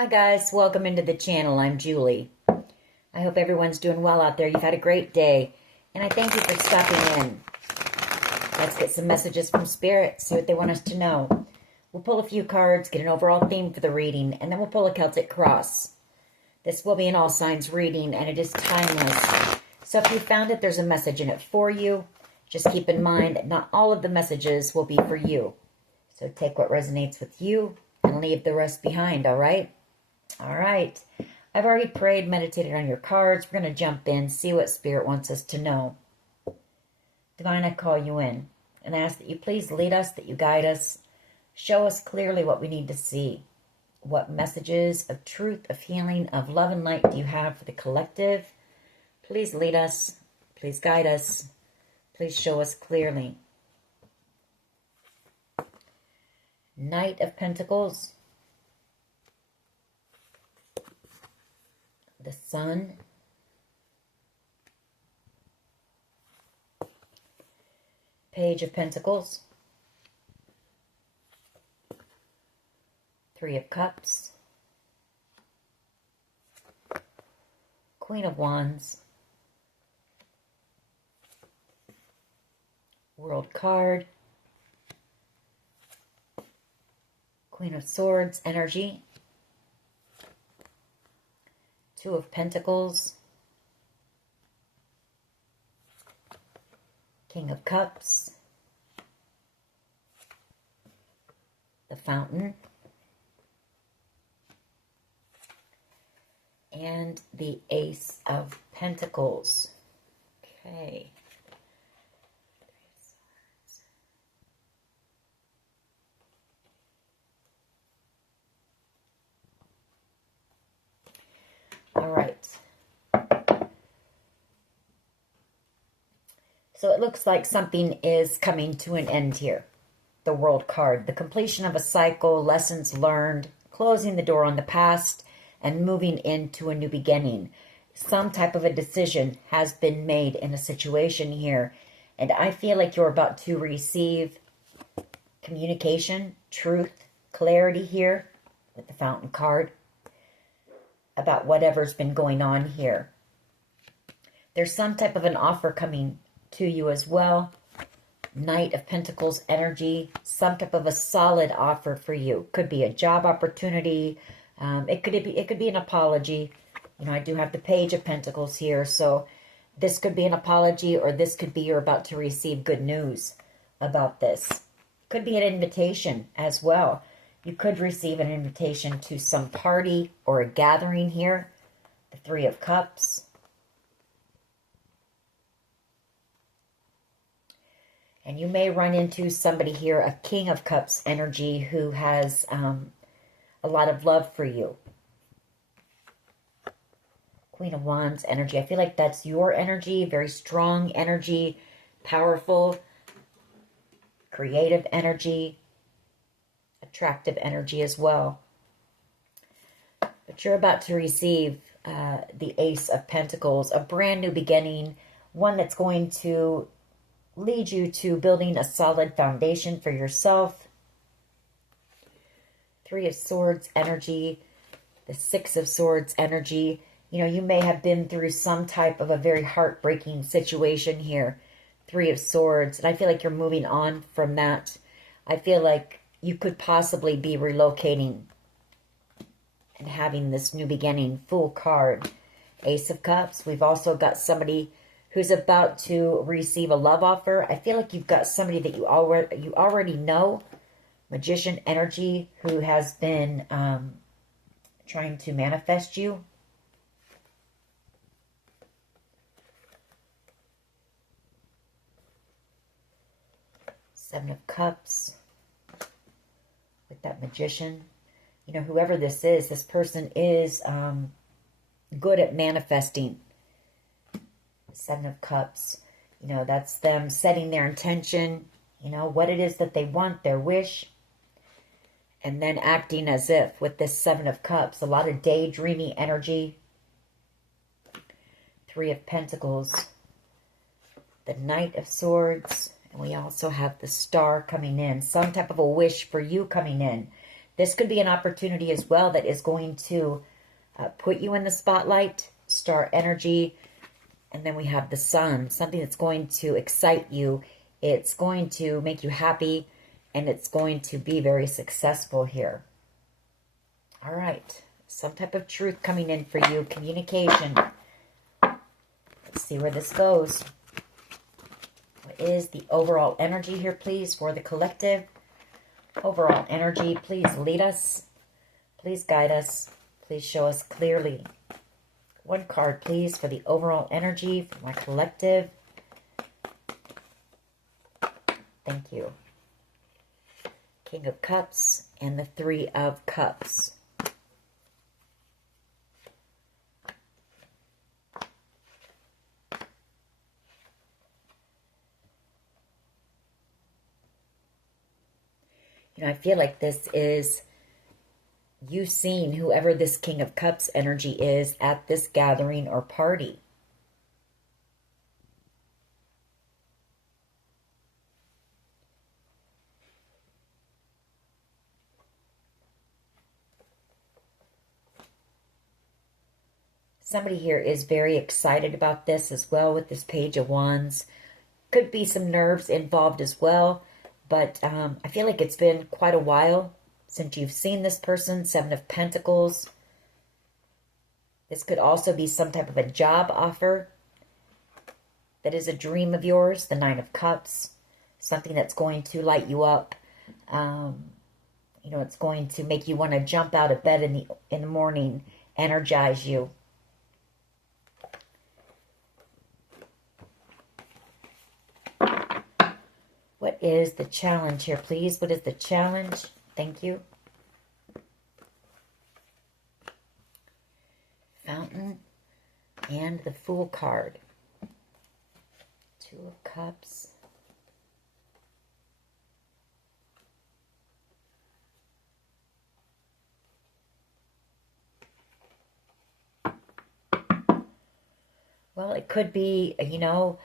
Hi guys, welcome into the channel. I'm Julie. I hope everyone's doing well out there. You've had a great day, and I thank you for stopping in. Let's get some messages from Spirit, see what they want us to know. We'll pull a few cards, get an overall theme for the reading, and then we'll pull a Celtic cross. This will be an all signs reading, and it is timeless. So if you found it, there's a message in it for you. Just keep in mind that not all of the messages will be for you. So take what resonates with you and leave the rest behind, all right? All right. I've already prayed, meditated on your cards. We're going to jump in, see what Spirit wants us to know. Divine, I call you in and ask that you please lead us, that you guide us. Show us clearly what we need to see. What messages of truth, of healing, of love and light do you have for the collective? Please lead us. Please guide us. Please show us clearly. Knight of Pentacles. The Sun. Page of Pentacles. Three of Cups. Queen of Wands. World card. Queen of Swords energy. Two of Pentacles. King of Cups. The Fountain. And the Ace of Pentacles. Okay. All right. So it looks like something is coming to an end here. The World card. The completion of a cycle, lessons learned, closing the door on the past, and moving into a new beginning. Some type of a decision has been made in a situation here. And I feel like you're about to receive communication, truth, clarity here with the Fountain card about whatever's been going on here. There's some type of an offer coming to you as well. Knight of Pentacles energy, some type of a solid offer for you. Could be a job opportunity. It could be an apology. You know, I do have the Page of Pentacles here, so this could be an apology, or this could be you're about to receive good news about this. Could be an invitation as well. You could receive an invitation to some party or a gathering here. The Three of Cups. And you may run into somebody here, a King of Cups energy, who has a lot of love for you. Queen of Wands energy. I feel like that's your energy. Very strong energy. Powerful. Creative energy. Attractive energy as well. But you're about to receive the Ace of Pentacles. A brand new beginning. One that's going to lead you to building a solid foundation for yourself. Three of Swords energy. The Six of Swords energy. You know, you may have been through some type of a very heartbreaking situation here. Three of Swords. And I feel like you're moving on from that. I feel like you could possibly be relocating and having this new beginning. Fool card. Ace of Cups. We've also got somebody who's about to receive a love offer. I feel like you've got somebody that you already know. Magician energy, who has been trying to manifest you. Seven of Cups. With that Magician. You know, whoever this is, this person is good at manifesting. Seven of Cups. You know, that's them setting their intention. You know, what it is that they want, their wish. And then acting as if with this Seven of Cups. A lot of daydreamy energy. Three of Pentacles. The Knight of Swords. And we also have the Star coming in. Some type of a wish for you coming in. This could be an opportunity as well that is going to put you in the spotlight, star energy. And then we have the sun, something that's going to excite you. It's going to make you happy, and it's going to be very successful here. All right. Some type of truth coming in for you. Communication. Let's see where this goes. What is the overall energy here, please, for the collective? Overall energy, please lead us. Please guide us. Please show us clearly. One card, please, for the overall energy for my collective. Thank you. King of Cups and the Three of Cups. You know, I feel like this is you seeing whoever this King of Cups energy is at this gathering or party. Somebody here is very excited about this as well with this Page of Wands. Could be some nerves involved as well. But I feel like it's been quite a while since you've seen this person. Seven of Pentacles. This could also be some type of a job offer that is a dream of yours. The Nine of Cups. Something that's going to light you up. You know, it's going to make you want to jump out of bed in the morning. Energize you. What is the challenge here, please? What is the challenge? Thank you. Fountain and the Fool card. Two of Cups. Well, it could be, you know,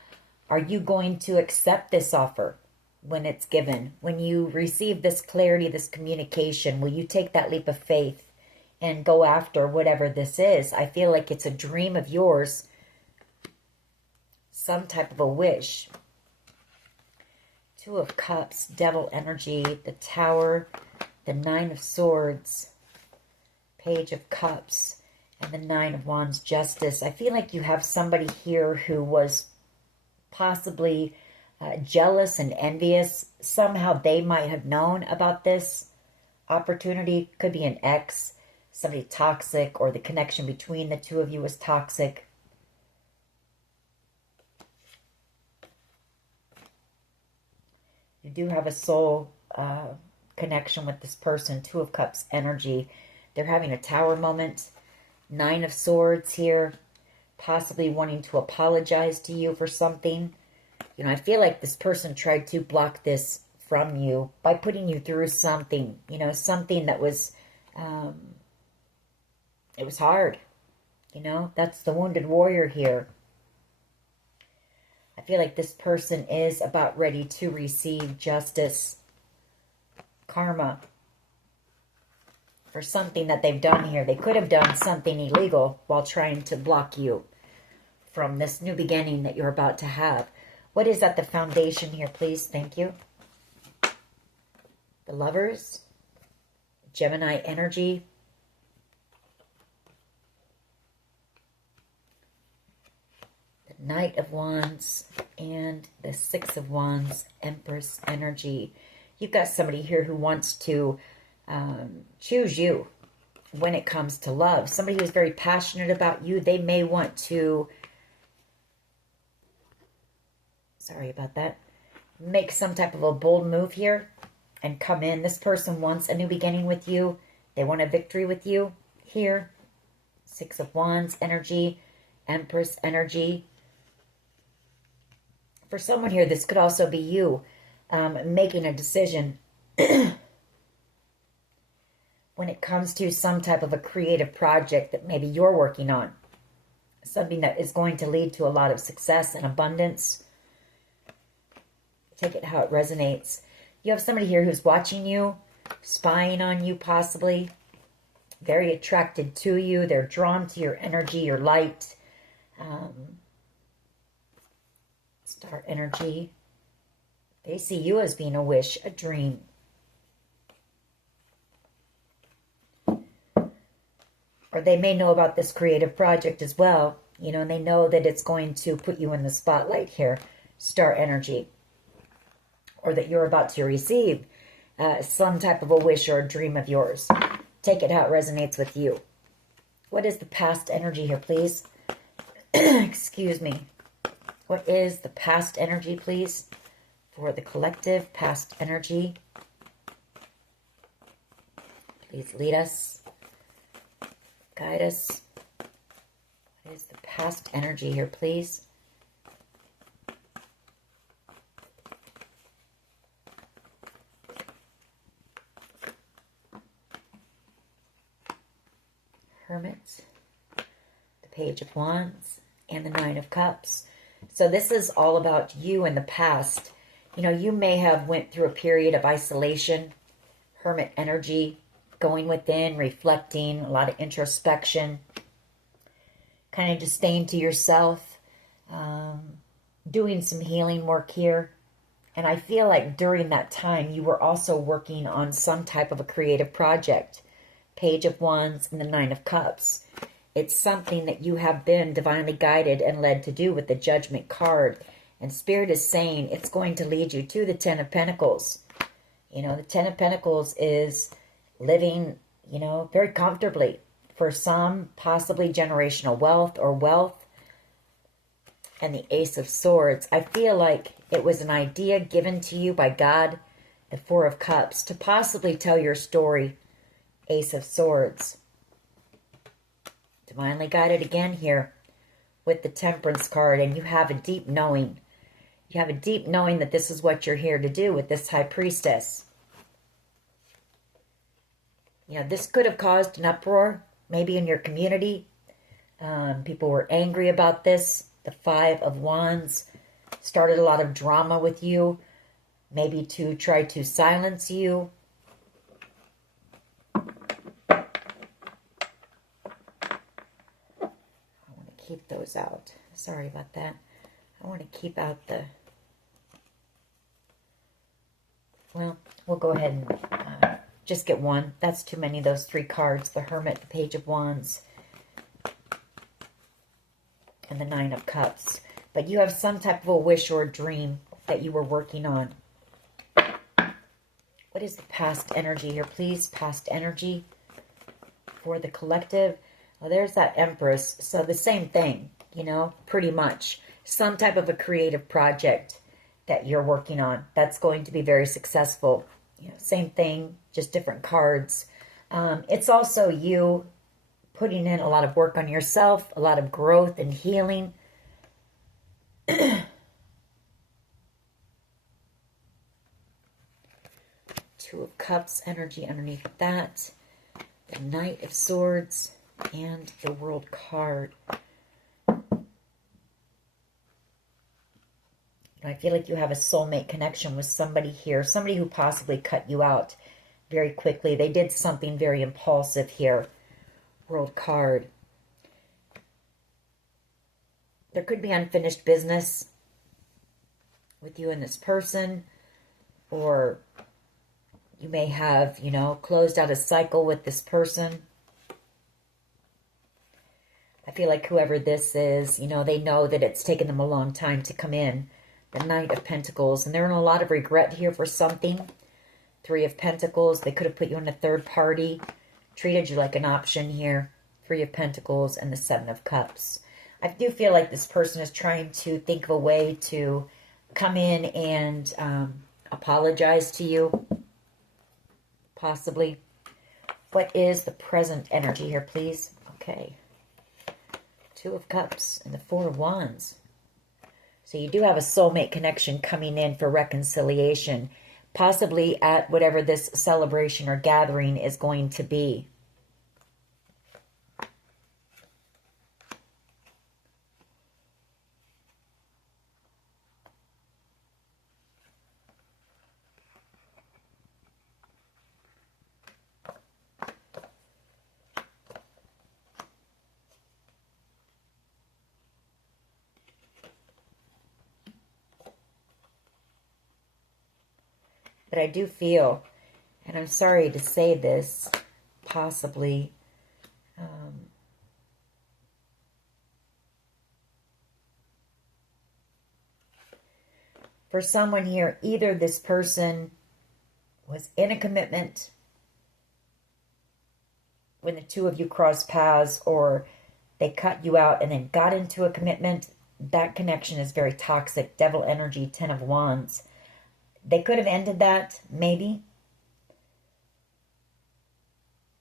are you going to accept this offer? When it's given, when you receive this clarity, this communication, will you take that leap of faith and go after whatever this is? I feel like it's a dream of yours, some type of a wish. Two of Cups, Devil energy, the Tower, the Nine of Swords, Page of Cups, and the Nine of Wands, Justice. I feel like you have somebody here who was possibly jealous and envious. Somehow they might have known about this opportunity. Could be an ex, somebody toxic, or the connection between the two of you was toxic. You do have a soul connection with this person. Two of Cups energy. They're having a Tower moment. Nine of Swords here. Possibly wanting to apologize to you for something. You know, I feel like this person tried to block this from you by putting you through something, you know, something that was, it was hard, you know, that's the wounded warrior here. I feel like this person is about ready to receive justice, karma, for something that they've done here. They could have done something illegal while trying to block you from this new beginning that you're about to have. What is at the foundation here, please? Thank you. The Lovers, Gemini energy, the Knight of Wands, and the Six of Wands, Empress energy. You've got somebody here who wants to choose you when it comes to love. Somebody who's very passionate about you. They may want to, sorry about that, make some type of a bold move here and come in. This person wants a new beginning with you. They want a victory with you here. Six of Wands energy, Empress energy. For someone here, this could also be you making a decision when it comes to some type of a creative project that maybe you're working on. Something that is going to lead to a lot of success and abundance. Take it how it resonates. You have somebody here who's watching you spying on you possibly, very attracted to you. They're drawn to your energy, your light. Star energy. They see you as being a wish, a dream. Or they may know about this creative project as well, you know, and they know that it's going to put you in the spotlight here, star energy. Or that you're about to receive some type of a wish or a dream of yours. Take it how it resonates with you. What is the past energy here, please? Excuse me. What is the past energy, please? For the collective, past energy. Please lead us. Guide us. What is the past energy here, please? Hermit, the Page of Wands, and the Nine of Cups. So this is all about you in the past. You know, you may have went through a period of isolation, Hermit energy, going within, reflecting, a lot of introspection, kind of just staying to yourself, doing some healing work here. And I feel like during that time, you were also working on some type of a creative project. Page of Wands and the Nine of Cups. It's something that you have been divinely guided and led to do with the Judgment card. And Spirit is saying it's going to lead you to the Ten of Pentacles. You know, the Ten of Pentacles is living, you know, very comfortably. For some, possibly generational wealth or wealth. And the Ace of Swords. I feel like it was an idea given to you by God, the Four of Cups, to possibly tell your story. Ace of Swords. Divinely guided again here with the Temperance card. And you have a deep knowing. You have a deep knowing that this is what you're here to do with this High Priestess. You know, this could have caused an uproar, maybe in your community. People were angry about this. The Five of Wands started a lot of drama with you, maybe to try to silence you. I want to keep those out. Sorry about that. I want to keep out the... Well, we'll go ahead and just get one. That's too many, those three cards. The Hermit, the Page of Wands, and the Nine of Cups. But you have some type of a wish or a dream that you were working on. What is the past energy here, please? Past energy for the collective. Well, there's that Empress. So the same thing, you know, pretty much. Some type of a creative project that you're working on that's going to be very successful. You know, same thing, just different cards. It's also you putting in a lot of work on yourself, a lot of growth and healing. Two of Cups energy underneath that. The Knight of Swords and the World card. I feel like you have a soulmate connection with somebody here. Somebody who possibly cut you out very quickly. They did something very impulsive here. World card. There could be unfinished business with you and this person. Or you may have, you know, closed out a cycle with this person. I feel like whoever this is, you know, they know that it's taken them a long time to come in. The Knight of Pentacles. And they're in a lot of regret here for something. Three of Pentacles. They could have put you in a third party. Treated you like an option here. Three of Pentacles and the Seven of Cups. I do feel like this person is trying to think of a way to come in and apologize to you. Possibly. What is the present energy here, please? Okay. Two of Cups and the Four of Wands. So you do have a soulmate connection coming in for reconciliation, possibly at whatever this celebration or gathering is going to be. But I do feel, and I'm sorry to say this, possibly, for someone here, either this person was in a commitment when the two of you crossed paths, or they cut you out and then got into a commitment. That connection is very toxic. Devil energy, 10 of Wands. They could have ended that, maybe.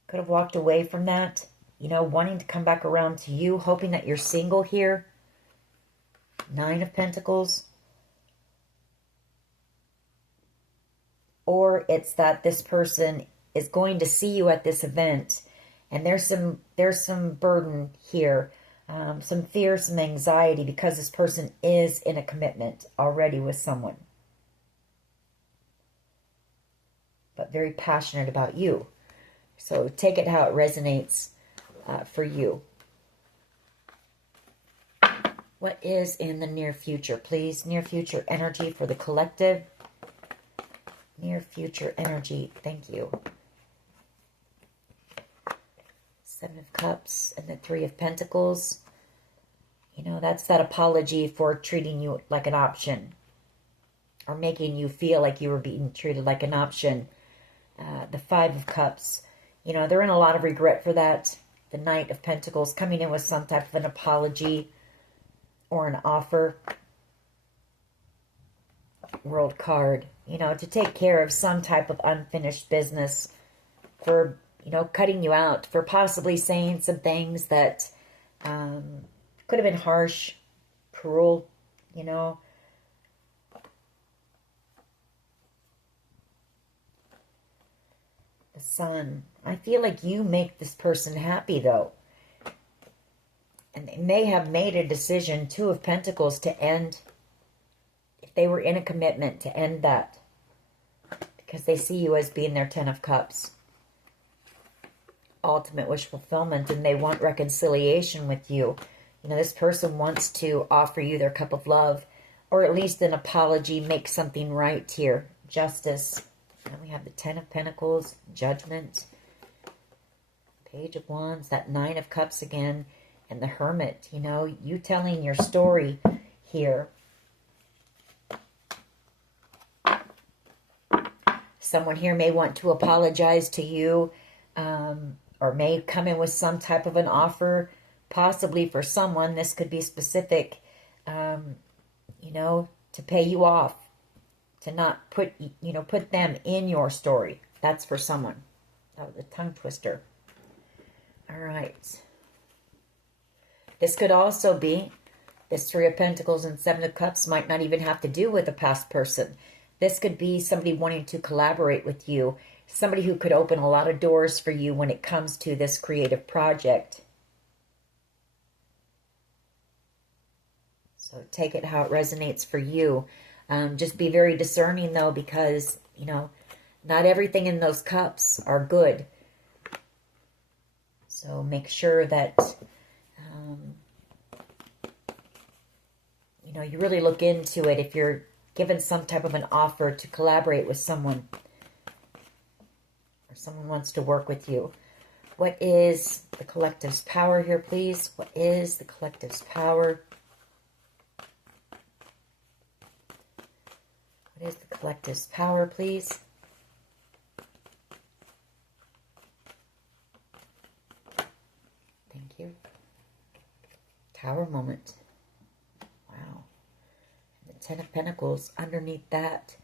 Could have walked away from that, you know, wanting to come back around to you, hoping that you're single here. 9 of Pentacles. Or it's that this person is going to see you at this event, and there's some burden here, some fear, some anxiety, because this person is in a commitment already with someone, but very passionate about you. So take it how it resonates for you. What is in the near future, please? Near future energy for the collective. Near future energy. Thank you. 7 of Cups and the 3 of Pentacles. You know, that's that apology for treating you like an option, or making you feel like you were being treated like an option. The 5 of Cups. You know, they're in a lot of regret for that. The Knight of Pentacles coming in with some type of an apology or an offer. World card. You know, to take care of some type of unfinished business, for, you know, cutting you out, for possibly saying some things that could have been harsh, cruel, you know. The Sun. I feel like you make this person happy, though. And they may have made a decision, 2 of Pentacles, to end, if they were in a commitment, to end that. Because they see you as being their 10 of Cups. Ultimate wish fulfillment, and they want reconciliation with you. You know, this person wants to offer you their cup of love, or at least an apology, make something right here. Justice. And we have the 10 of Pentacles, Judgment, Page of Wands, that 9 of Cups again, and the Hermit. You know, you telling your story here. Someone here may want to apologize to you, or may come in with some type of an offer, possibly for someone. This could be specific, you know, to pay you off, to not put, you know, put them in your story. That's for someone. Oh, the tongue twister. All right. This could also be, this 3 of Pentacles and 7 of Cups might not even have to do with a past person. This could be somebody wanting to collaborate with you. Somebody who could open a lot of doors for you when it comes to this creative project. So take it how it resonates for you. Just be very discerning, though, because, you know, not everything in those cups are good. So make sure that, you know, you really look into it if you're given some type of an offer to collaborate with someone, or someone wants to work with you. What is the collective's power here, please? What is the collective's power? What is the collective's power, please? Thank you. Tower moment. Wow. The 10 of Pentacles, underneath that,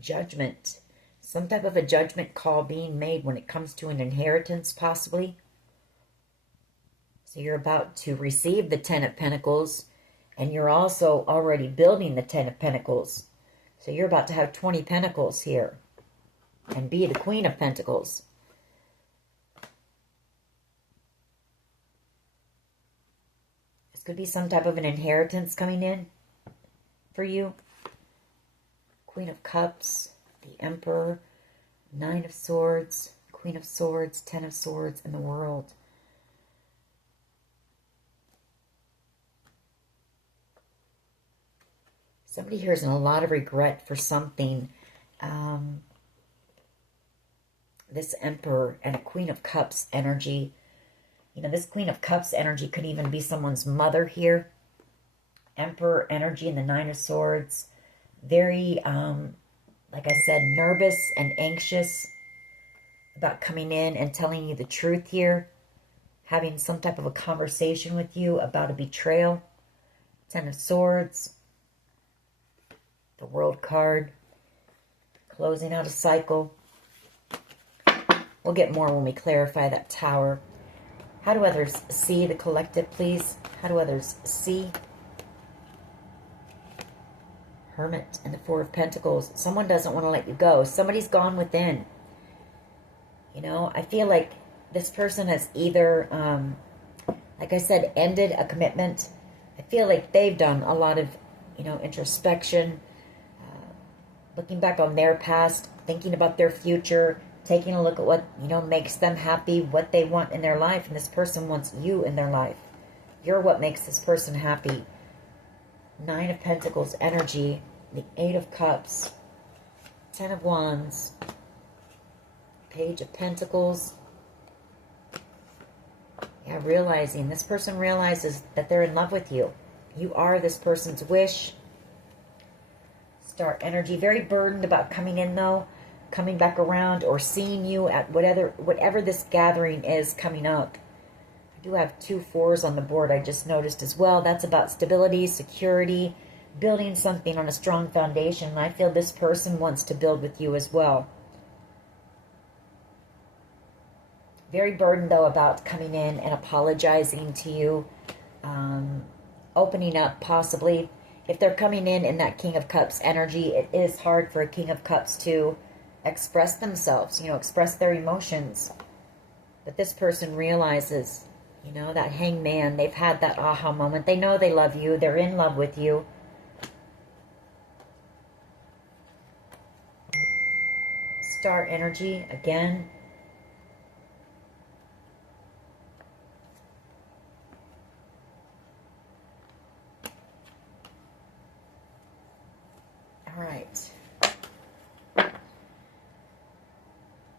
Judgment. Some type of a judgment call being made when it comes to an inheritance, possibly. So you're about to receive the 10 of Pentacles, and you're also already building the 10 of Pentacles. So you're about to have 20 Pentacles here, and be the Queen of Pentacles. This could be some type of an inheritance coming in for you. Queen of Cups, the Emperor, 9 of Swords, Queen of Swords, 10 of Swords, and the World. Somebody here is in a lot of regret for something. this Emperor and a Queen of Cups energy. You know, this Queen of Cups energy could even be someone's mother here. Emperor energy and the Nine of Swords. Very, like I said, nervous and anxious about coming in and telling you the truth here. Having some type of a conversation with you about a betrayal. Ten of Swords. The World card. Closing out a cycle. We'll get more when we clarify that Tower. How do others see the collective, please? How do others see? Hermit and the Four of Pentacles. Someone doesn't want to let you go. Somebody's gone within. You know, I feel like this person has either, like I said, ended a commitment. I feel like they've done a lot of, you know, introspection, looking back on their past, thinking about their future, taking a look at what, you know, makes them happy, what they want in their life. And this person wants you in their life. You're what makes this person happy. Nine of Pentacles energy, the Eight of Cups, Ten of Wands, Page of Pentacles. Yeah, realizing, this person realizes that they're in love with you. You are this person's wish. Star energy, very burdened about coming in though, coming back around or seeing you at whatever this gathering is coming up. I do have 2 4s on the board, I just noticed as well. That's about stability, security, building something on a strong foundation. And I feel this person wants to build with you as well. Very burdened though about coming in and apologizing to you, opening up possibly. If they're coming in that King of Cups energy, it is hard for a King of Cups to express themselves, you know, express their emotions. But this person realizes, you know, that Hangman, they've had that aha moment. They know they love you. They're in love with you. Star energy, again. All right.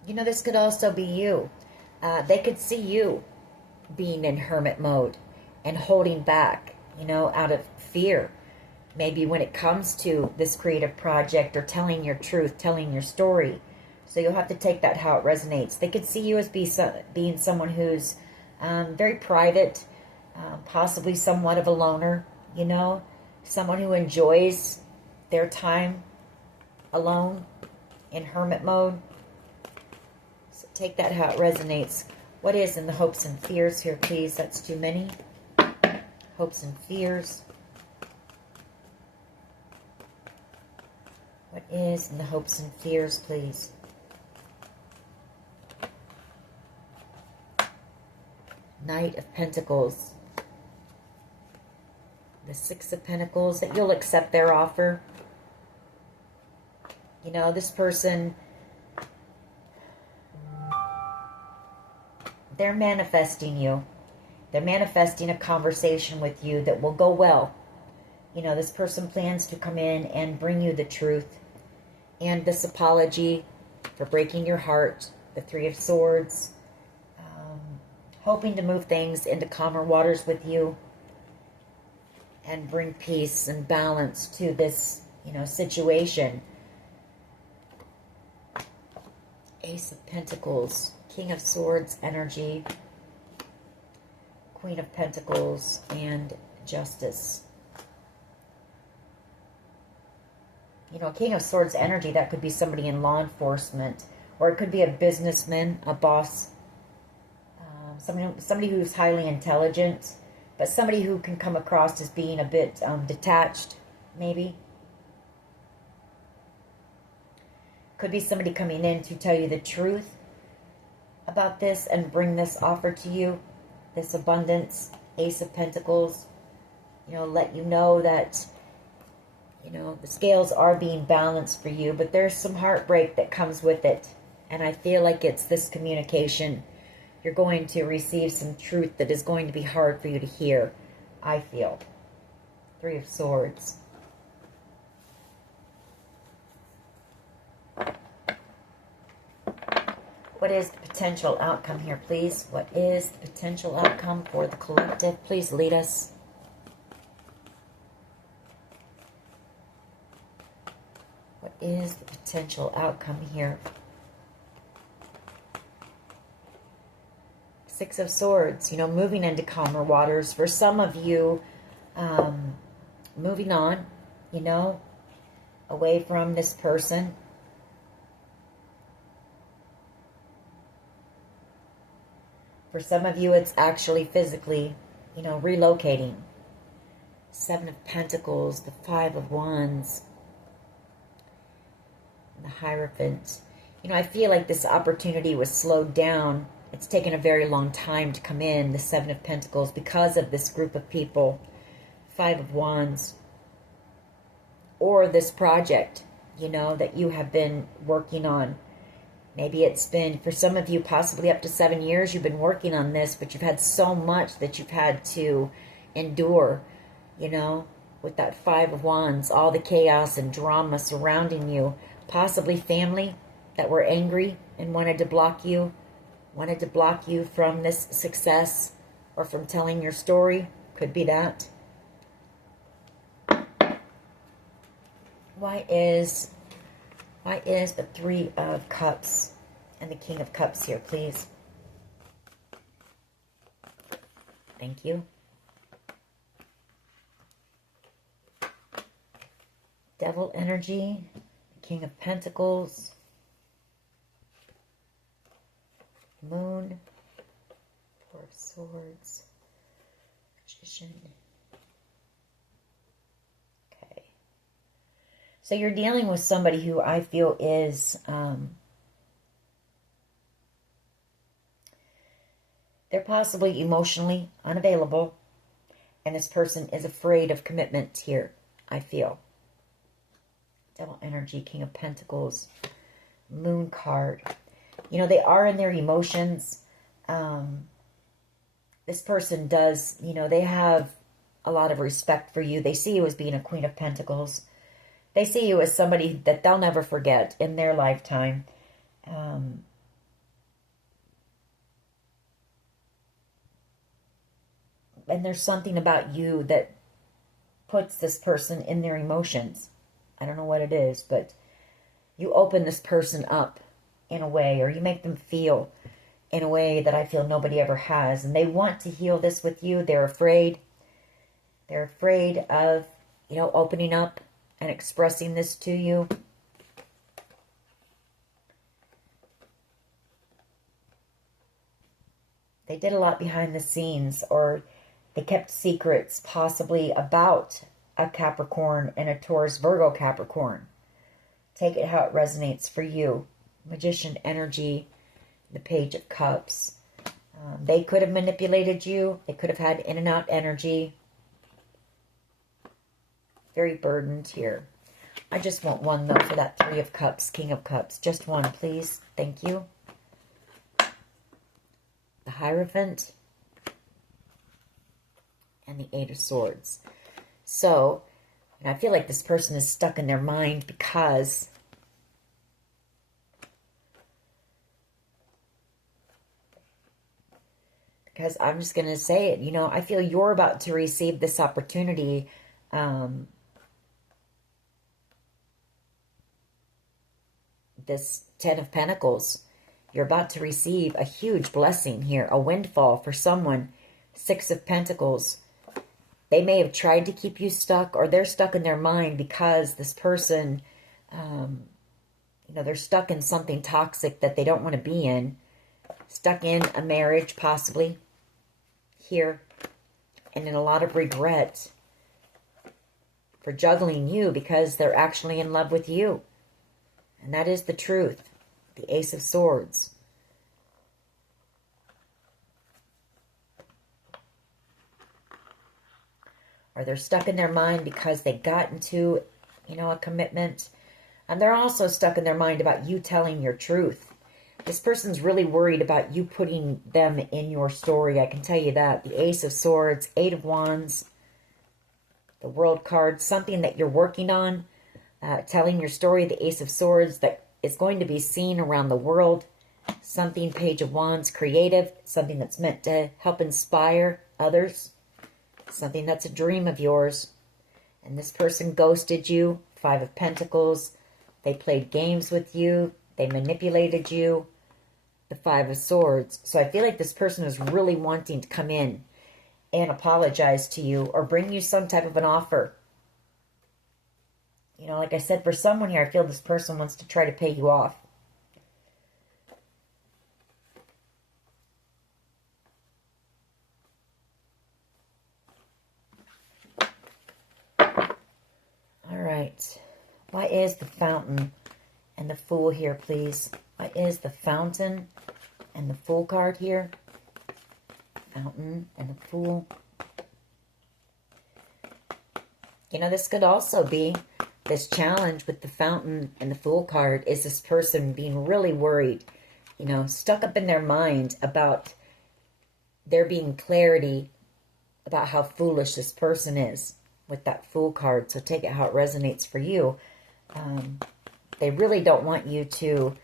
You know, this could also be you. They could see you being in hermit mode and holding back, you know, out of fear. Maybe when it comes to this creative project or telling your truth, telling your story. So you'll have to take that how it resonates. They could see you as being someone who's very private, possibly somewhat of a loner, you know, someone who enjoys their time alone in hermit mode. So take that how it resonates. What is in the hopes and fears here, please? That's too many. Hopes and fears. What is in the hopes and fears, please? Knight of Pentacles. The Six of Pentacles, that you'll accept their offer. You know, this person, they're manifesting you. They're manifesting a conversation with you that will go well. You know, this person plans to come in and bring you the truth. And this apology for breaking your heart. The Three of Swords. Hoping to move things into calmer waters with you. And bring peace and balance to this, you know, situation. Ace of Pentacles, King of Swords energy, Queen of Pentacles, and Justice. You know, King of Swords energy, that could be somebody in law enforcement, or it could be a businessman, a boss, somebody who's highly intelligent, but somebody who can come across as being a bit detached, maybe. Could be somebody coming in to tell you the truth about this and bring this offer to you, this abundance, Ace of Pentacles. You know, let you know that, you know, the scales are being balanced for you, but there's some heartbreak that comes with it. And I feel like it's this communication. You're going to receive some truth that is going to be hard for you to hear, I feel. Three of Swords. What is the potential outcome here, please? What is the potential outcome for the collective? Please lead us. What is the potential outcome here? Six of Swords, you know, moving into calmer waters. For some of you, moving on, you know, away from this person. For some of you, it's actually physically, you know, relocating. Seven of Pentacles, the Five of Wands, and the Hierophant. You know, I feel like this opportunity was slowed down. It's taken a very long time to come in, the Seven of Pentacles, because of this group of people. Five of Wands. Or this project, you know, that you have been working on. Maybe it's been, for some of you, possibly up to 7 years you've been working on this, but you've had so much that you've had to endure, you know, with that Five of Wands, all the chaos and drama surrounding you. Possibly family that were angry and wanted to block you from this success or from telling your story. Could be that. Why is the Three of Cups and the King of Cups here, please? Thank you. Devil energy, King of Pentacles, Moon, Four of Swords, Magician. Okay. So you're dealing with somebody who I feel is, they're possibly emotionally unavailable, and this person is afraid of commitment here, I feel. Devil energy, King of Pentacles, Moon card. You know, they are in their emotions. This person does, you know, they have a lot of respect for you. They see you as being a Queen of Pentacles. They see you as somebody that they'll never forget in their lifetime. And there's something about you that puts this person in their emotions. I don't know what it is, but you open this person up in a way, or you make them feel in a way that I feel nobody ever has. And they want to heal this with you. They're afraid. They're afraid of, you know, opening up and expressing this to you. They did a lot behind the scenes, or they kept secrets possibly about a Capricorn and a Taurus Virgo Capricorn. Take it how it resonates for you. Magician energy, the Page of Cups. They could have manipulated you. They could have had in and out energy. Very burdened here. I just want one, though, for that Three of Cups, King of Cups. Just one, please. Thank you. The Hierophant. And the Eight of Swords. So, I feel like this person is stuck in their mind because I'm just going to say it, you know, I feel you're about to receive this opportunity. This Ten of Pentacles, you're about to receive a huge blessing here, a windfall for someone. Six of Pentacles. They may have tried to keep you stuck, or they're stuck in their mind because this person, you know, they're stuck in something toxic that they don't want to be in. Stuck in a marriage, possibly, here. And in a lot of regret for juggling you because they're actually in love with you. And that is the truth. The Ace of Swords. Or they're stuck in their mind because they got into, you know, a commitment. And they're also stuck in their mind about you telling your truth. This person's really worried about you putting them in your story. I can tell you that. The Ace of Swords, Eight of Wands, the World card, something that you're working on, telling your story, the Ace of Swords, that is going to be seen around the world. Something, Page of Wands, creative, something that's meant to help inspire others, something that's a dream of yours. And this person ghosted you, Five of Pentacles. They played games with you. They manipulated you, the Five of Swords. So I feel like this person is really wanting to come in and apologize to you or bring you some type of an offer. You know, like I said, for someone here, I feel this person wants to try to pay you off. All right. Why is the Fountain and the Fool here, please? Why is the Fountain and the Fool card here? Fountain and the Fool. You know, this could also be this challenge with the Fountain and the Fool card is this person being really worried, you know, stuck up in their mind about there being clarity about how foolish this person is with that Fool card. So take it how it resonates for you. They really don't want you to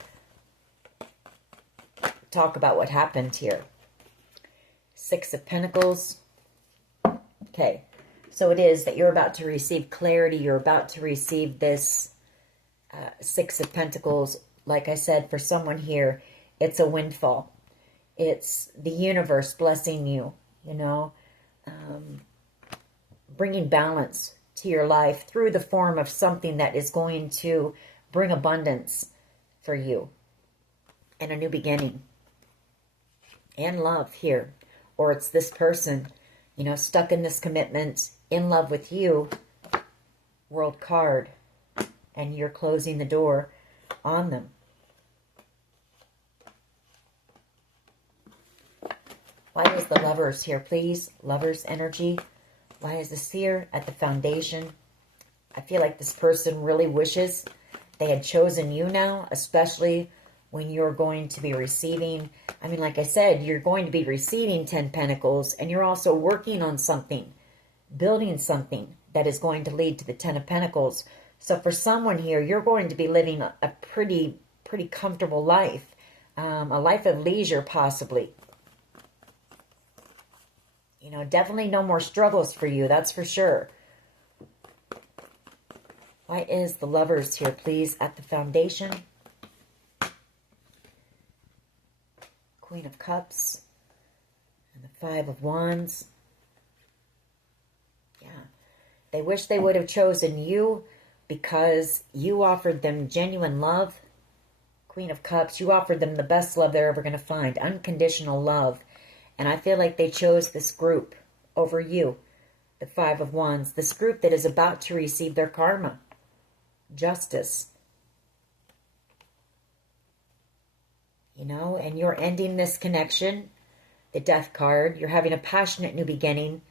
talk about what happened here. Six of Pentacles. Okay. So it is that you're about to receive clarity. You're about to receive this Six of Pentacles. Like I said, for someone here, it's a windfall. It's the universe blessing you, you know, bringing balance to your life through the form of something that is going to bring abundance for you and a new beginning and love here. Or it's this person, you know, stuck in this commitment, in love with you, World card, and you're closing the door on them. Why is the Lovers here, please? Lovers energy. Why is the Seer at the Foundation? I feel like this person really wishes they had chosen you now, especially when you're going to be receiving. I mean, like I said, you're going to be receiving 10 Pentacles, and you're also working on something, building something that is going to lead to the 10 of Pentacles. So for someone here, you're going to be living a pretty comfortable life, a life of leisure possibly. You know, definitely no more struggles for you, that's for sure. Why is the Lovers here, please, at the Foundation? Queen of Cups and the Five of Wands. Yeah. They wish they would have chosen you because you offered them genuine love. Queen of Cups, you offered them the best love they're ever going to find, unconditional love. And I feel like they chose this group over you, the Five of Wands, this group that is about to receive their karma, justice. You know, and you're ending this connection, the Death card. You're having a passionate new beginning.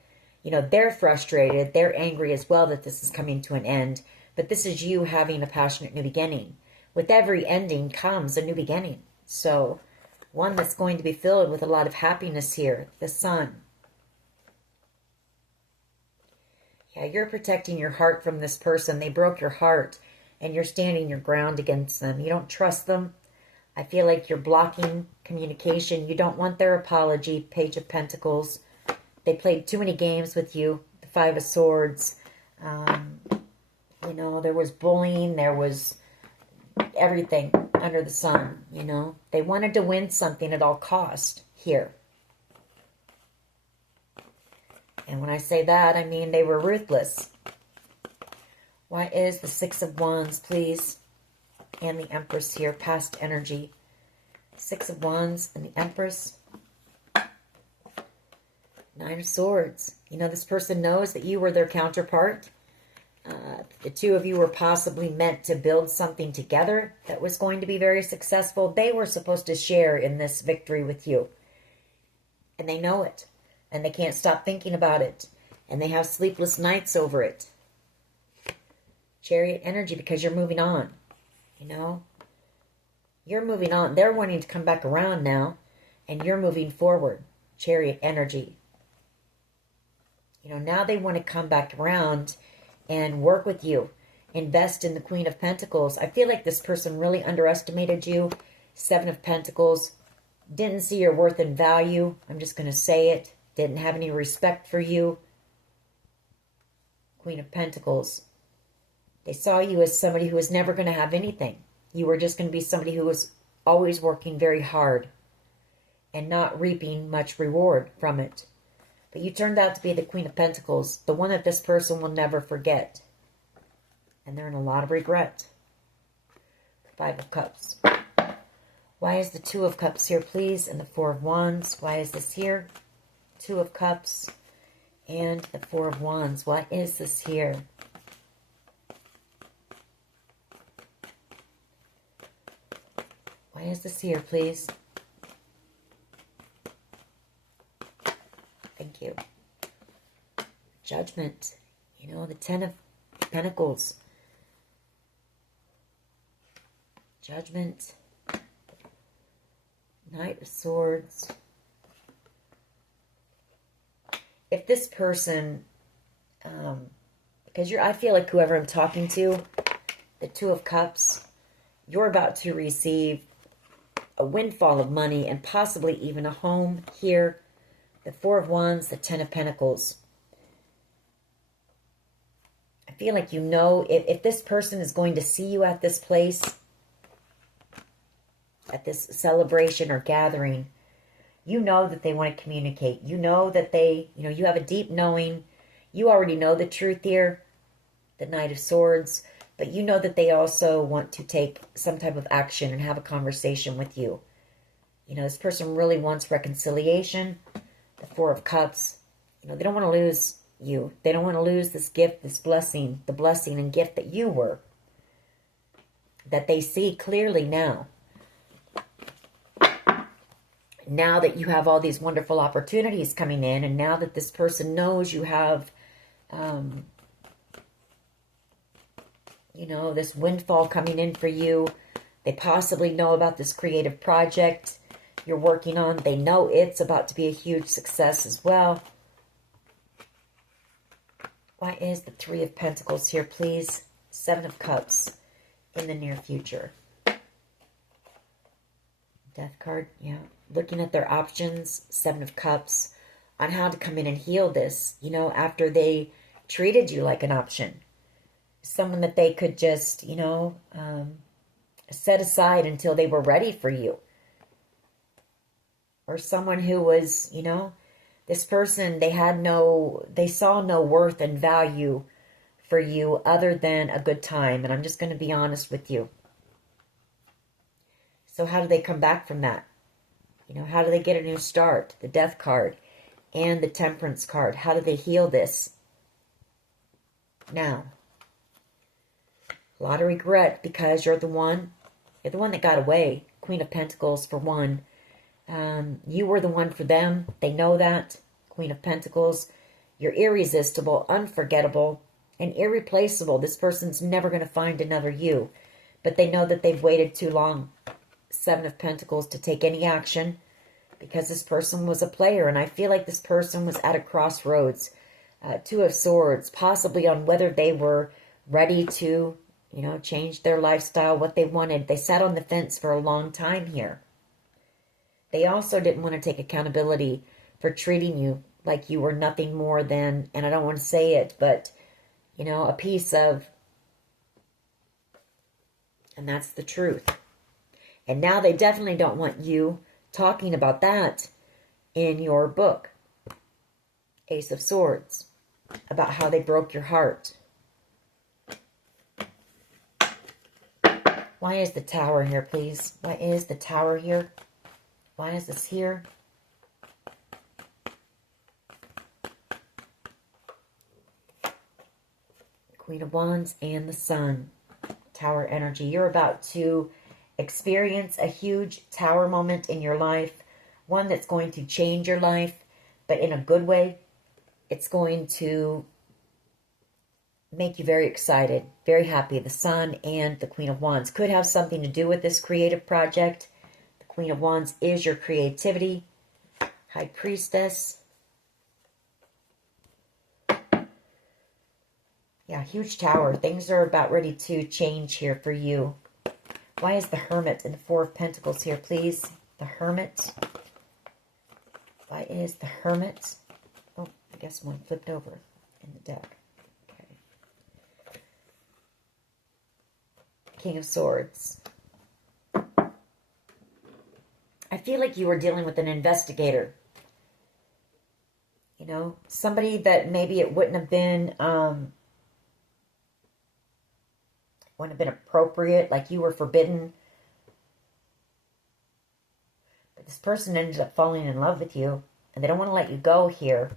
You know, they're frustrated. They're angry as well that this is coming to an end. But this is you having a passionate new beginning. With every ending comes a new beginning. So, one that's going to be filled with a lot of happiness here. The Sun. Yeah, you're protecting your heart from this person. They broke your heart, and you're standing your ground against them. You don't trust them. I feel like you're blocking communication. You don't want their apology. Page of Pentacles. They played too many games with you. The Five of Swords. You know, there was bullying. There was everything under the sun, you know. They wanted to win something at all cost here. And when I say that, I mean they were ruthless. Why is the Six of Wands, please? And the Empress here, past energy. Six of Wands and the Empress. Nine of Swords. You know, this person knows that you were their counterpart. The two of you were possibly meant to build something together that was going to be very successful. They were supposed to share in this victory with you. And they know it. And they can't stop thinking about it. And they have sleepless nights over it. Chariot energy, because you're moving on. You know? You're moving on. They're wanting to come back around now. And you're moving forward. Chariot energy. You know, now they want to come back around and work with you. Invest in the Queen of Pentacles. I feel like this person really underestimated you, Seven of Pentacles. Didn't see your worth and value. I'm just going to say it. Didn't have any respect for you. Queen of Pentacles. They saw you as somebody who was never going to have anything. You were just going to be somebody who was always working very hard and not reaping much reward from it. But you turned out to be the Queen of Pentacles, the one that this person will never forget. And they're in a lot of regret. Five of Cups. Why is the Two of Cups here, please? And the Four of Wands. Why is this here? Two of Cups and the Four of Wands. Why is this here? Why is this here, please? Thank you. Judgment. You know, the Ten of Pentacles. Judgment. Knight of Swords. If this person, because I feel like whoever I'm talking to, the Two of Cups, you're about to receive a windfall of money and possibly even a home here. The Four of Wands, the Ten of Pentacles. I feel like you know if this person is going to see you at this place, at this celebration or gathering, you know that they want to communicate. You know that they, you have a deep knowing. You already know the truth here, the Knight of Swords, but you know that they also want to take some type of action and have a conversation with you. This person really wants reconciliation. The Four of Cups, they don't want to lose you. They don't want to lose this gift, this blessing, the blessing and gift that you were, that they see clearly now. Now that you have all these wonderful opportunities coming in, and now that this person knows you have, this windfall coming in for you, they possibly know about this creative project you're working on. They know it's about to be a huge success as well. Why is the Three of Pentacles here, please? Seven of Cups in the near future. Death card, yeah. Looking at their options, Seven of Cups, on how to come in and heal this, after they treated you like an option. Someone that they could just, set aside until they were ready for you. Or someone who was, this person, they saw no worth and value for you other than a good time. And I'm just going to be honest with you. So how do they come back from that? How do they get a new start? The Death card and the Temperance card. How do they heal this? Now, a lot of regret because you're the one that got away. Queen of Pentacles for one. You were the one for them. They know that. Queen of Pentacles. You're irresistible, unforgettable, and irreplaceable. This person's never going to find another you. But they know that they've waited too long. Seven of Pentacles to take any action because this person was a player. And I feel like this person was at a crossroads. Two of Swords, possibly on whether they were ready to, change their lifestyle, what they wanted. They sat on the fence for a long time here. They also didn't want to take accountability for treating you like you were nothing more than, and I don't want to say it, but, a piece of, and that's the truth. And now they definitely don't want you talking about that in your book. Ace of Swords. About how they broke your heart. Why is the Tower here, please? Why is the Tower here? Why is this here? Queen of Wands and the Sun. Tower energy. You're about to experience a huge tower moment in your life, one that's going to change your life, but in a good way. It's going to make you very excited, very happy. The Sun and the Queen of Wands could have something to do with this creative project. The Queen of Wands is your creativity. High Priestess. Yeah, huge tower. Things are about ready to change here for you. Why is the Hermit and the Four of Pentacles here, please? The Hermit. Why is the Hermit? Oh, I guess one flipped over in the deck. Okay. King of Swords. I feel like you were dealing with an investigator. You know, somebody that maybe it wouldn't have been, wouldn't have been appropriate, like you were forbidden. But this person ended up falling in love with you, and they don't want to let you go here.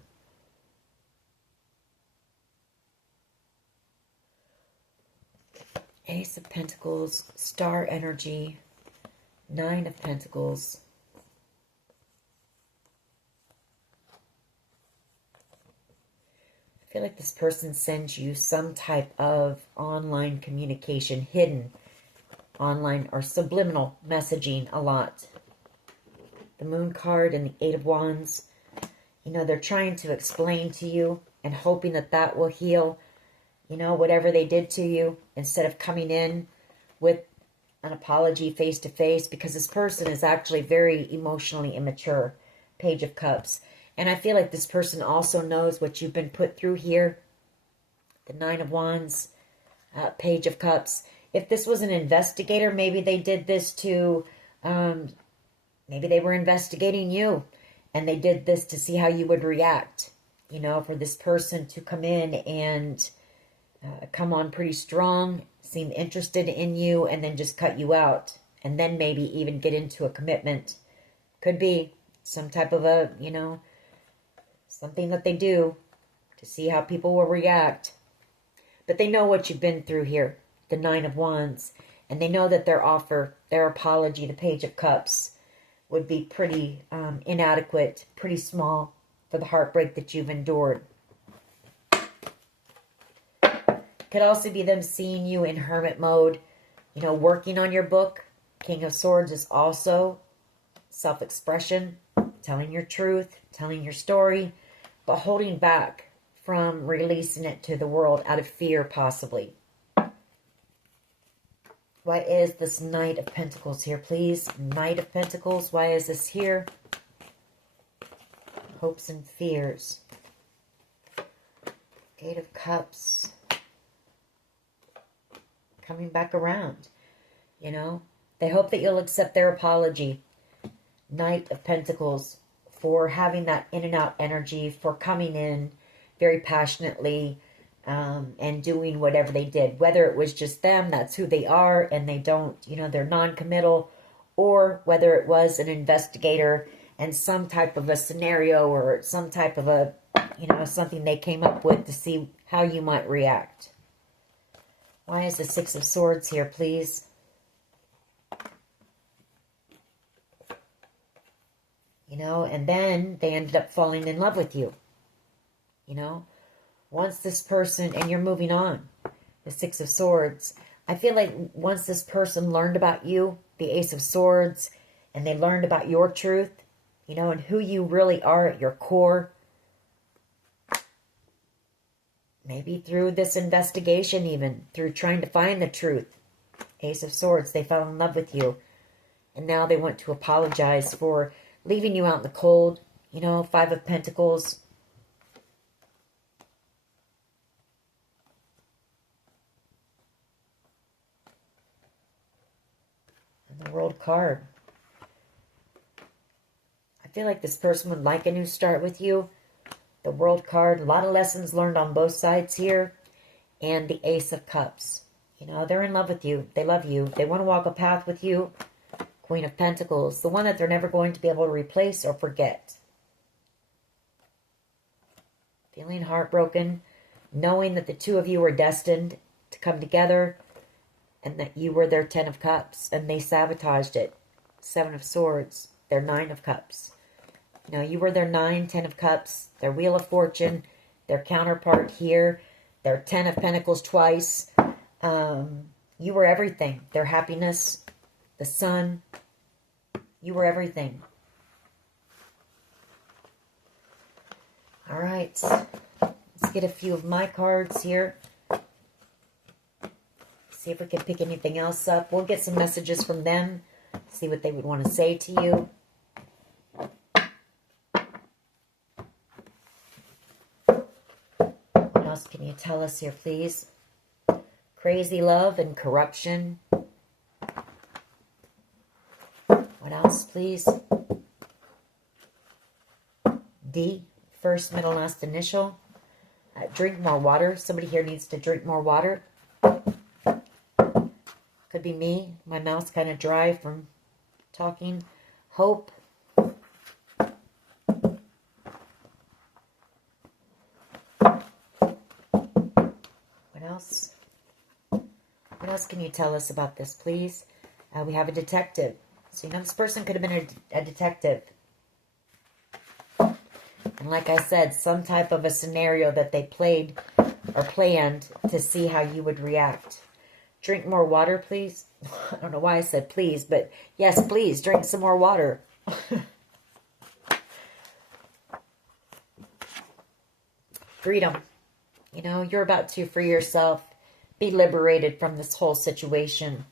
Ace of Pentacles, Star Energy, Nine of Pentacles. I feel like this person sends you some type of online communication, hidden online or subliminal messaging a lot. The Moon card and the Eight of Wands. You know, they're trying to explain to you and hoping that that will heal, you know, whatever they did to you, instead of coming in with an apology face to face, because this person is actually very emotionally immature. Page of Cups. And I feel like this person also knows what you've been put through here. The Nine of Wands, Page of Cups. If this was an investigator, maybe they did this to, maybe they were investigating you. And they did this to see how you would react. You know, for this person to come in and come on pretty strong, seem interested in you, and then just cut you out. And then maybe even get into a commitment. Could be some type of a, you know, something that they do to see how people will react. But they know what you've been through here, the Nine of Wands. And they know that their offer, their apology, the Page of Cups, would be pretty inadequate, pretty small for the heartbreak that you've endured. Could also be them seeing you in hermit mode, you know, working on your book. King of Swords is also self-expression, telling your truth, telling your story, but holding back from releasing it to the world out of fear, possibly. Why is this Knight of Pentacles here, please? Knight of Pentacles, why is this here? Hopes and fears. Eight of Cups. Coming back around, you know. They hope that you'll accept their apology. Knight of Pentacles, for having that in and out energy, for coming in very passionately and doing whatever they did. Whether it was just them, that's who they are, and they don't, you know, they're non-committal, or whether it was an investigator and some type of a scenario or some type of a, you know, something they came up with to see how you might react. Why is the Six of Swords here, please? You know, and then they ended up falling in love with you. You know, once this person, and you're moving on, the Six of Swords. I feel like once this person learned about you, the Ace of Swords, and they learned about your truth, you know, and who you really are at your core. Maybe through this investigation, even through trying to find the truth. Ace of Swords, they fell in love with you. And now they want to apologize for leaving you out in the cold. You know, Five of Pentacles. And the World card. I feel like this person would like a new start with you. The World card. A lot of lessons learned on both sides here. And the Ace of Cups. You know, they're in love with you. They love you. They want to walk a path with you. Queen of Pentacles, the one that they're never going to be able to replace or forget. Feeling heartbroken, knowing that the two of you were destined to come together and that you were their Ten of Cups and they sabotaged it. Seven of Swords, their Nine of Cups. You know, you were their Ten of Cups, their Wheel of Fortune, their counterpart here, their Ten of Pentacles twice. You were everything. Their happiness, the sun. You were everything. All right. Let's get a few of my cards here. See see if we can pick anything else up. We'll get some messages from them, see what they would want to say to you. What else can you tell us here, please? Crazy love and corruption. What else, please? D, first, middle, last initial. Drink more water. Somebody here needs to drink more water. Could be me. My mouth's kind of dry from talking. Hope. What else? What else can you tell us about this, please? We have a detective. So, you know, this person could have been a detective. And like I said, some type of a scenario that they played or planned to see how you would react. Drink more water, please. I don't know why I said please, but yes, please, drink some more water. Freedom. You know, you're about to free yourself, be liberated from this whole situation.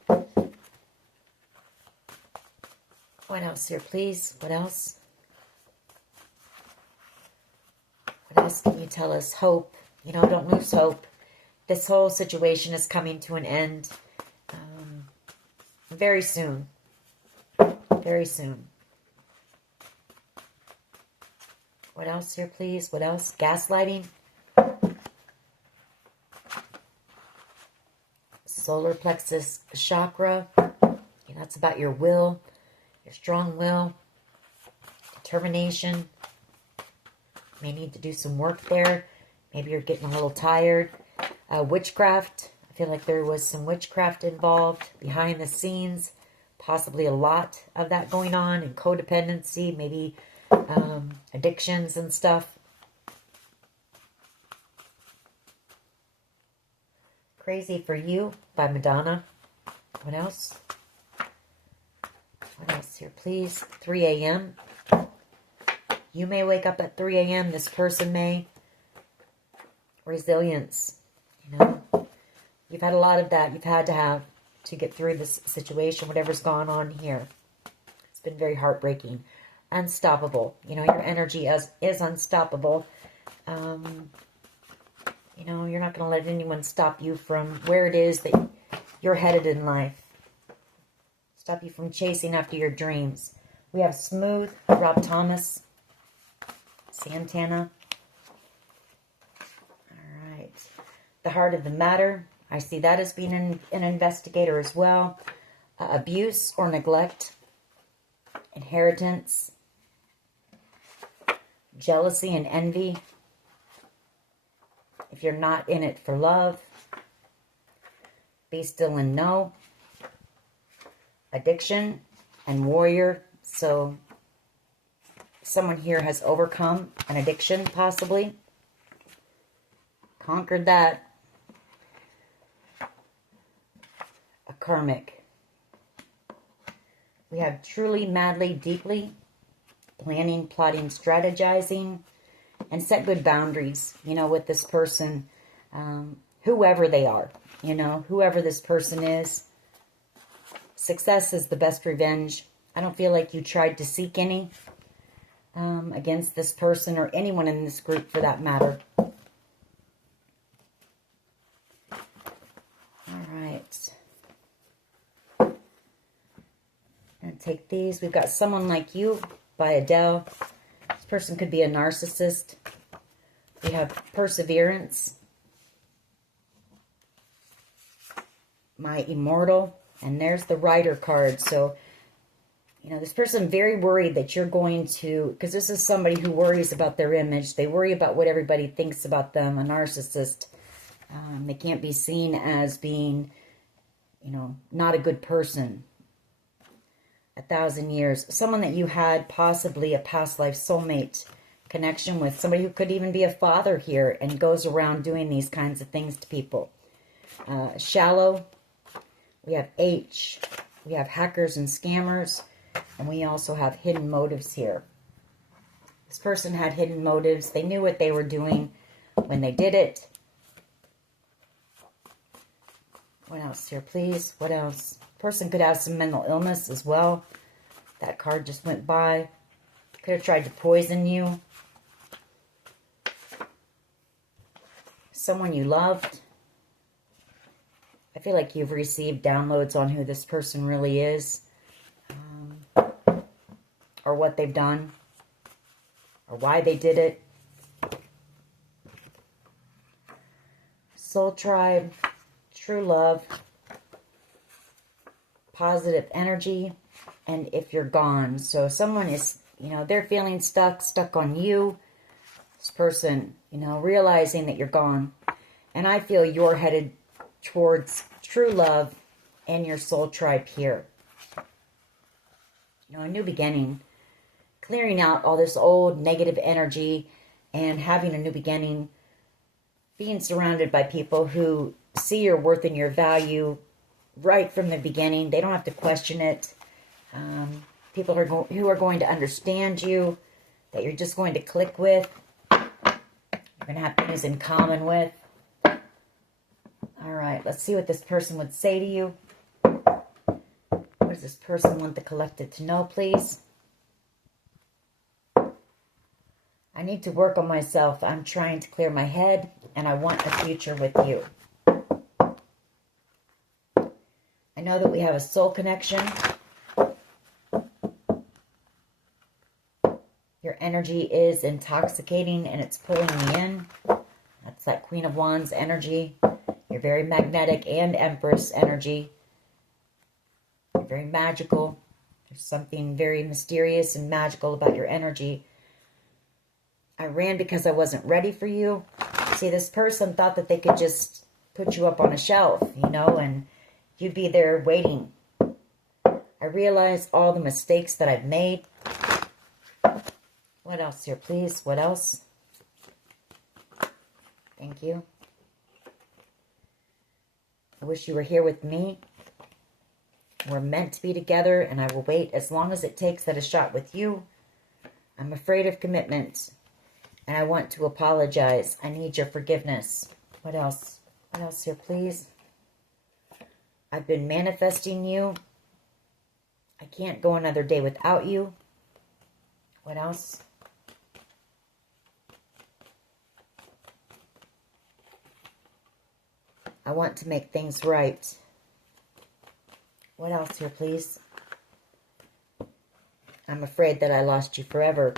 What else here, please? What else? What else can you tell us? Hope. You know, don't lose hope. This whole situation is coming to an end very soon. Very soon. What else here, please? What else? Gaslighting. Solar plexus chakra. You know, it's about your will, your strong will, determination. May need to do some work there. Maybe you're getting a little tired. Witchcraft. I feel like there was some witchcraft involved behind the scenes. Possibly a lot of that going on. And codependency. Maybe addictions and stuff. Crazy for You by Madonna. What else? What else here, please? 3 a.m. You may wake up at 3 a.m. This person may. Resilience. You know, you've had a lot of that. You've had to have to get through this situation, whatever's gone on here. It's been very heartbreaking. Unstoppable. You know, your energy is unstoppable. You know, you're not going to let anyone stop you from where it is that you're headed in life. Stop you from chasing after your dreams. We have Smooth, Rob Thomas, Santana. All right. The Heart of the Matter. I see that as being an investigator as well. Abuse or neglect. Inheritance. Jealousy and envy. If you're not in it for love. Be still and know. Addiction and warrior. So someone here has overcome an addiction, possibly. Conquered that. A karmic. We have truly, madly, deeply. Planning, plotting, strategizing. And set good boundaries, you know, with this person. Whoever they are, you know, whoever this person is. Success is the best revenge. I don't feel like you tried to seek any against this person or anyone in this group for that matter. All right. And take these. We've got Someone Like You by Adele. This person could be a narcissist. We have Perseverance. My Immortal. And there's the Rider card. So, you know, this person very worried that you're going to, because this is somebody who worries about their image. They worry about what everybody thinks about them. A narcissist. They can't be seen as being, you know, not a good person. 1,000 years. Someone that you had possibly a past life soulmate connection with. Somebody who could even be a father here and goes around doing these kinds of things to people. Shallow. We have H. We have hackers and scammers. And we also have hidden motives here. This person had hidden motives. They knew what they were doing when they did it. What else here, please? What else? Person could have some mental illness as well. That card just went by. Could have tried to poison you. Someone you loved. I feel like you've received downloads on who this person really is. Or what they've done. Or why they did it. Soul tribe. True love. Positive energy. And if you're gone. So someone is, they're feeling stuck on you. This person, realizing that you're gone. And I feel you're headed towards true love and your soul tribe here. A new beginning. Clearing out all this old negative energy and having a new beginning. Being surrounded by people who see your worth and your value right from the beginning. They don't have to question it. People who are going to understand you, that you're just going to click with. You're going to have things in common with. All right, let's see what this person would say to you. What does this person want the collective to know, please? I need to work on myself. I'm trying to clear my head, and I want a future with you. I know that we have a soul connection. Your energy is intoxicating, and it's pulling me in. That's that Queen of Wands energy. You're very magnetic and Empress energy. You're very magical. There's something very mysterious and magical about your energy. I ran because I wasn't ready for you. See, this person thought that they could just put you up on a shelf, and you'd be there waiting. I realize all the mistakes that I've made. What else here, please? What else? Thank you. I wish you were here with me. We're meant to be together, and I will wait as long as it takes at a shot with you. I'm afraid of commitment, and I want to apologize. I need your forgiveness. What else? What else here, please? I've been manifesting you. I can't go another day without you. What else? I want to make things right. What else here, please? I'm afraid that I lost you forever.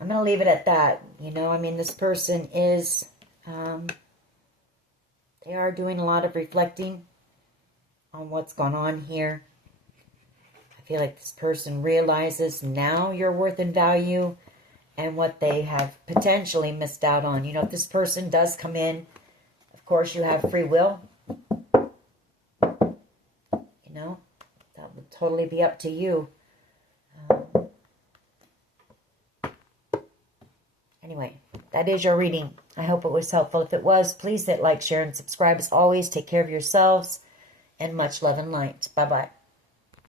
I'm going to leave it at that. This person is, they are doing a lot of reflecting on what's gone on here. I feel like this person realizes now your worth and value and what they have potentially missed out on. If this person does come in, of course you have free will. That would totally be up to you. Anyway, that is your reading. I hope it was helpful. If it was, please hit like, share, and subscribe. As always, take care of yourselves, and much love and light. Bye-bye.